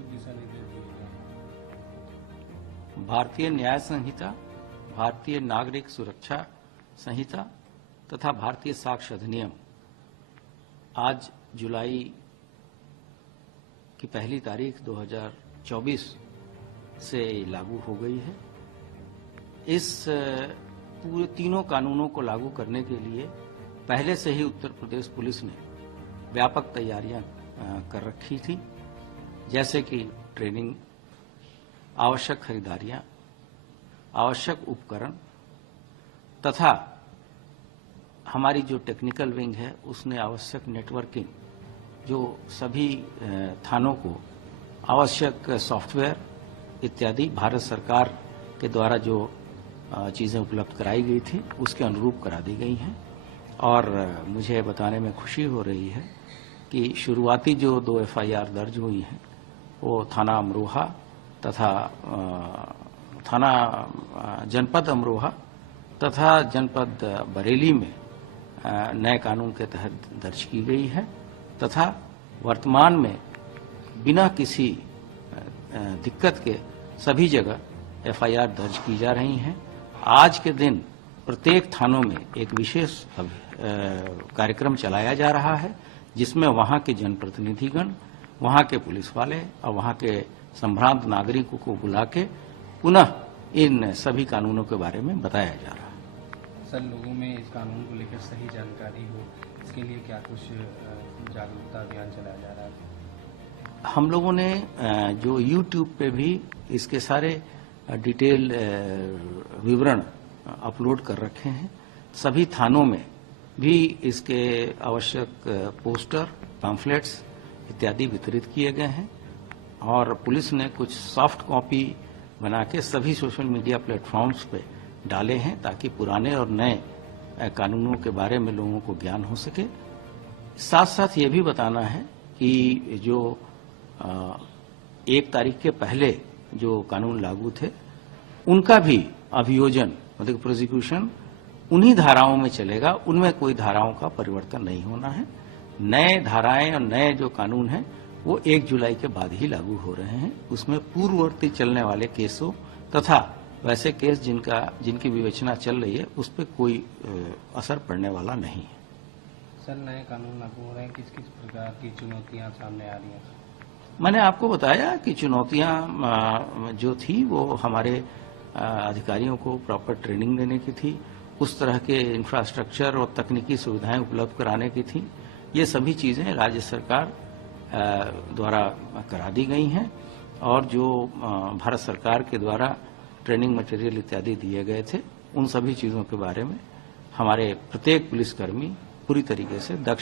कुछ दिशा निर्देश दिए गए? भारतीय न्याय संहिता, भारतीय नागरिक सुरक्षा संहिता तथा भारतीय साक्ष्य अधिनियम आज जुलाई की पहली तारीख 2024 से लागू हो गई है। इस पूरे तीनों कानूनों को लागू करने के लिए पहले से ही उत्तर प्रदेश पुलिस ने व्यापक तैयारियां कर रखी थी, जैसे कि ट्रेनिंग, आवश्यक खरीदारियां, आवश्यक उपकरण तथा हमारी जो टेक्निकल विंग है उसने आवश्यक नेटवर्किंग, जो सभी थानों को आवश्यक सॉफ्टवेयर इत्यादि भारत सरकार के द्वारा जो चीजें उपलब्ध कराई गई थी उसके अनुरूप करा दी गई हैं। और मुझे बताने में खुशी हो रही है कि शुरुआती जो 2 FIR दर्ज हुई हैं वो थाना अमरोहा तथा थाना जनपद अमरोहा तथा जनपद बरेली में नए कानून के तहत दर्ज की गई है तथा वर्तमान में बिना किसी दिक्कत के सभी जगह FIR दर्ज की जा रही हैं। आज के दिन प्रत्येक थानों में एक विशेष कार्यक्रम चलाया जा रहा है, जिसमें वहां के जनप्रतिनिधिगण, वहां के पुलिस वाले और वहां के संभ्रांत नागरिकों को बुला के पुनः इन सभी कानूनों के बारे में बताया जा रहा है। सर, लोगों में इस कानून को लेकर सही जानकारी हो, इसके लिए क्या कुछ जागरूकता अभियान चलाया जा रहा है? हम लोगों ने जो YouTube पे भी इसके सारे डिटेल विवरण अपलोड कर रखे हैं। सभी थानों में भी इसके आवश्यक पोस्टर, पैम्फलेट्स इत्यादि वितरित किए गए हैं और पुलिस ने कुछ सॉफ्ट कॉपी बना के सभी सोशल मीडिया प्लेटफॉर्म्स पे डाले हैं ताकि पुराने और नए कानूनों के बारे में लोगों को ज्ञान हो सके। साथ साथ ये भी बताना है कि जो 1 तारीख के पहले जो कानून लागू थे उनका भी अभियोजन मतलब प्रोसिक्यूशन उन्हीं धाराओं में चलेगा, उनमें कोई धाराओं का परिवर्तन नहीं होना है। नए धाराएं और नए जो कानून हैं वो 1 जुलाई के बाद ही लागू हो रहे हैं। उसमें पूर्ववर्ती चलने वाले केसों तथा वैसे केस जिनकी विवेचना चल रही है उस पर कोई असर पड़ने वाला नहीं है। सर, नए कानून लागू हो रहे हैं, किस किस प्रकार की चुनौतियां सामने आ रही हैं? मैंने आपको बताया कि चुनौतियां जो थी वो हमारे अधिकारियों को प्रॉपर ट्रेनिंग देने की थी, उस तरह के इंफ्रास्ट्रक्चर और तकनीकी सुविधाएं उपलब्ध कराने की थी। ये सभी चीजें राज्य सरकार द्वारा करा दी गई हैं और जो भारत सरकार के द्वारा ट्रेनिंग मटेरियल इत्यादि दिए गए थे उन सभी चीजों के बारे में हमारे प्रत्येक पुलिसकर्मी पूरी तरीके से दक्ष